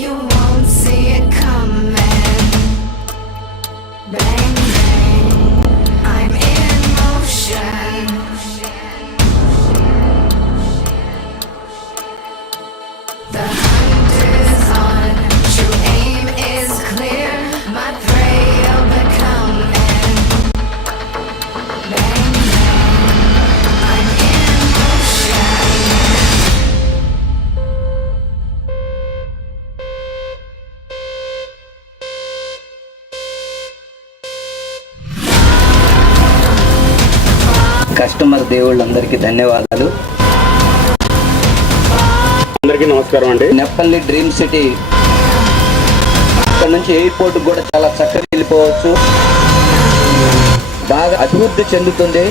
you won't see it coming. Bang. Customer దేవుళ్ళందరికీ ధన్యవాదాలు. అందరికీ నమస్కారం అండి. Neppalli dream city. ఇక్కడ నుంచి ఎయిర్పోర్ట్ కూడా చాలా చక్కగా వెళ్ళిపోవచ్చు. బాగా అభివృద్ధి చెందుతుంది.